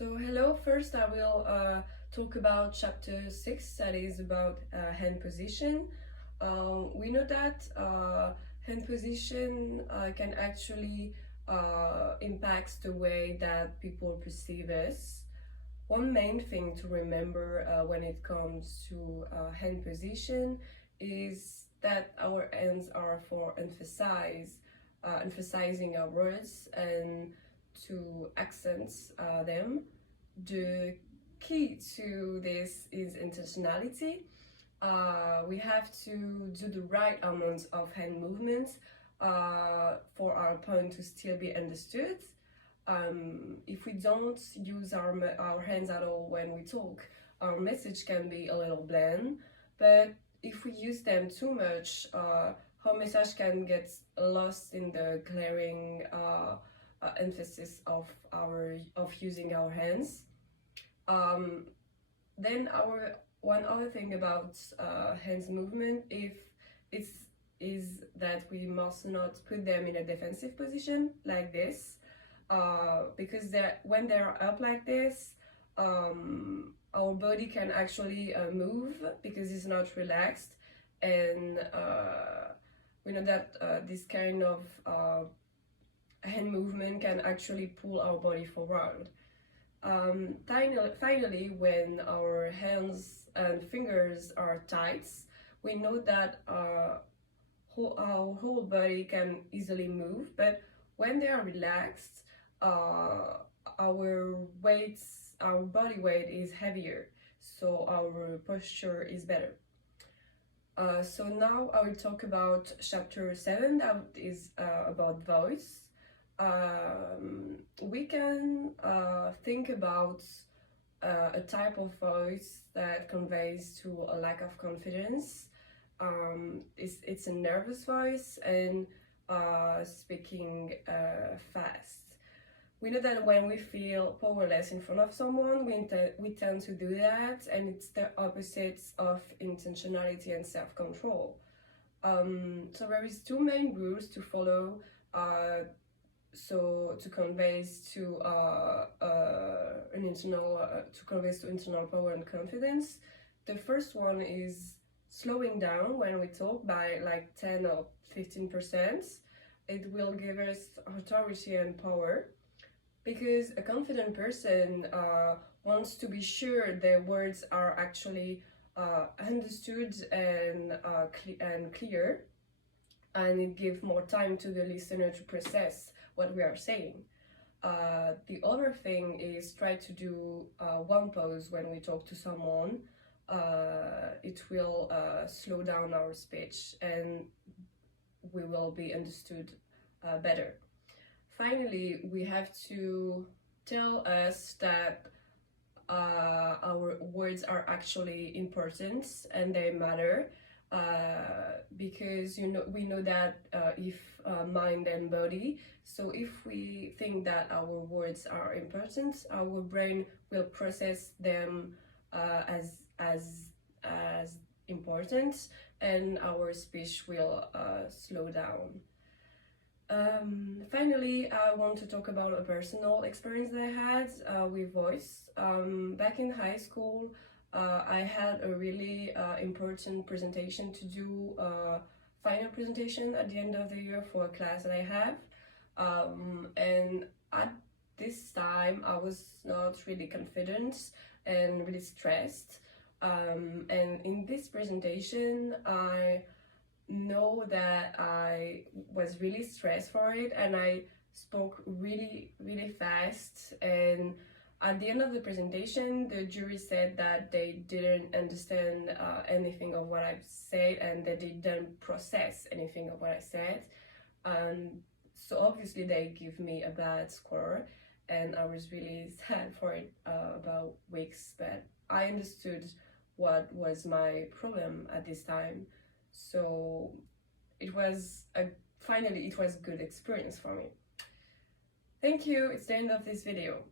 So hello, first I will talk about chapter 6, that is about hand position. We know that hand position can actually impact the way that people perceive us. One main thing to remember when it comes to hand position is that our hands are for emphasizing our words and to accent them. The key to this is intentionality. We have to do the right amount of hand movements for our point to still be understood. If we don't use our hands at all when we talk, our message can be a little bland. But if we use them too much, our message can get lost in the glaring emphasis of using our hands. Then one other thing about hands movement is that we must not put them in a defensive position like this, because when they're up like this, our body can actually move because it's not relaxed, and we know that this kind of hand movement can actually pull our body forward. Finally, when our hands and fingers are tight, we know that our whole body can easily move, but when they are relaxed, our body weight is heavier, so our posture is better. So now I will talk about chapter 7, that is about voice. We can think about a type of voice that conveys to a lack of confidence. It's a nervous voice and speaking fast. We know that when we feel powerless in front of someone, we tend to do that, and it's the opposite of intentionality and self-control. So there is two main rules to follow. So to convey to internal power and confidence. The first one is slowing down when we talk by like 10 or 15%. It will give us authority and power, because a confident person wants to be sure their words are actually understood and clear, and it gives more time to the listener to process what we are saying. The other thing is try to do one pause when we talk to someone. It will slow down our speech and we will be understood better. Finally, we have to tell us that our words are actually important and they matter. Because we know that if mind and body, so if we think that our words are important, our brain will process them as important, and our speech will slow down. Finally, I want to talk about a personal experience that I had with voice. Back in high school, I had a really important presentation to do, final presentation at the end of the year for a class that I have, and at this time I was not really confident and really stressed, and in this presentation I know that I was really stressed for it, and I spoke really fast, and at the end of the presentation, the jury said that they didn't understand anything of what I said, and that they didn't process anything of what I said. So obviously they give me a bad score, and I was really sad for it about weeks, but I understood what was my problem at this time. So finally it was a good experience for me. Thank you, it's the end of this video.